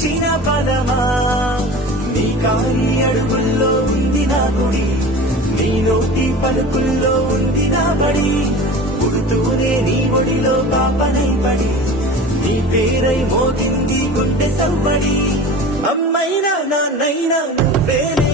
ఇచ్చిన పదమా నీ కాలి అడుగుల్లో ఉంది నా గుడి నీ నోటి పలుకుల్లో ఉంది నా బడి పుడుతూనే నీ ఒడిలో పాపనై పడి నీ పేరై మోగింది గుండె సవ్వడి అమ్మైనా నాన్నైనా వేరే